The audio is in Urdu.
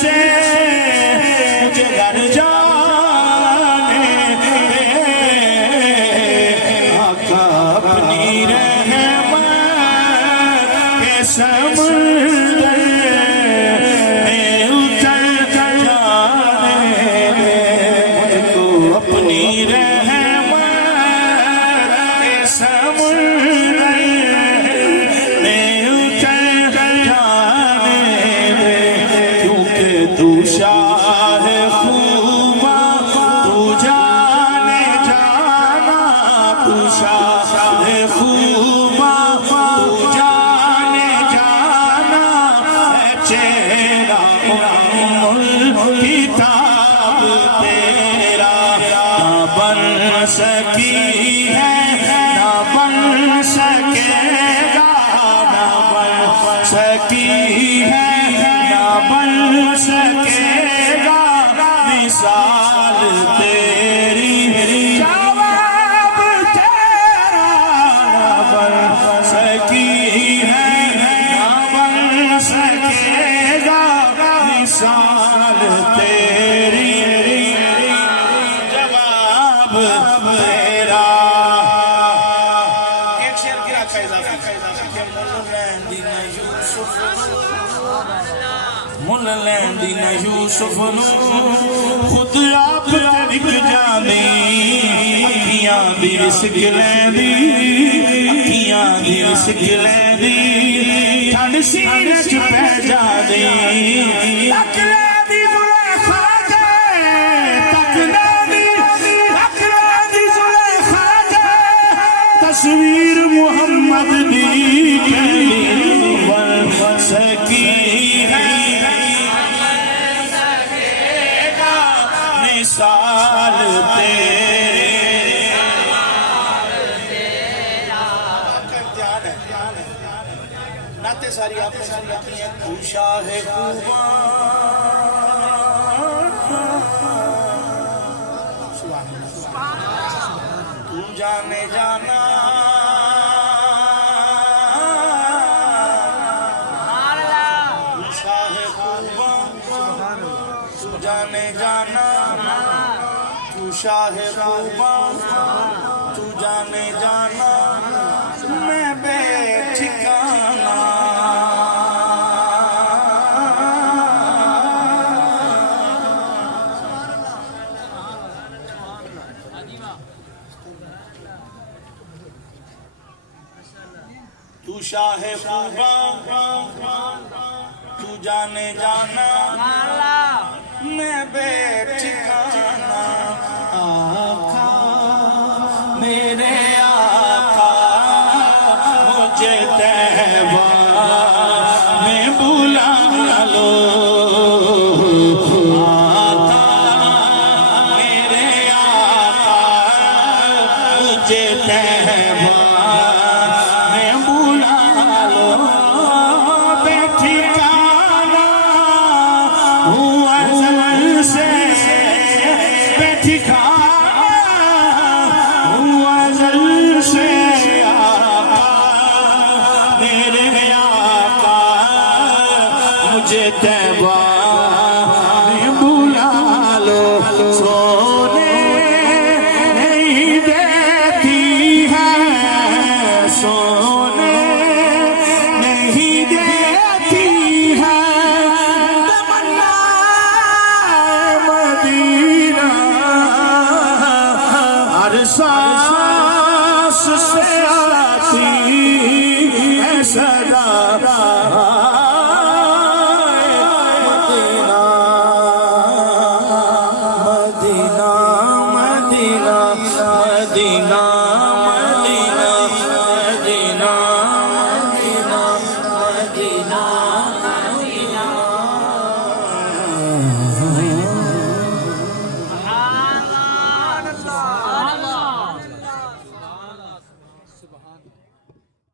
سے مجھے گھر جانے دے آقا اپنی رحمت کے سمندر میں اتر جانے دے مجھ کو اپنی رحمت کے سمندر میں اتر جانے دے کیونکہ تو شاہ خوبا تو جانے جانا تو شاہ خوبا تو جانے جانا ہے چہرہ کتاب تیرا نہ بن سکی ہے نہ بن سکے گا نہ بن سکی ہے نہ بن سکے گا مثال تیری جواب تیرا نہ بن سکی ہے نہ بن سکے گا مثال تیری جواب تیرا ایک شعر کی رکھا اضافہ مل لیندی نہ یوسف نو خود آپ وک جاندی اکھیاں دی رسک لیندی اکھیاں دی رسک لیندی ٹھنڈ سینے چ پہ جاندی تک لیندی زلیخا دے تک لیندی زلیخا دے تصویر محمد دی کہلی بن سکی مثال تیرے ناتے ساری آپ نے سنتی ہیں تو شاہ خوبا تو جانے جانا شاہ خوبا تو جانے جانا تو شاہ خوبا تو جانے جانا میں بے ٹھکانا تو شاہ خوبا تو جانے جانا میں بے ٹھکانا آقا میرے آقا مجھے طیبہ میں بلا لو آقا میرے آقا مجھے طیبہ میں بلا لو بے ٹھکانا ہوں ازل سے بے ٹھکانا ہوں ازل سے آقا میرے آقا مجھے طیبہ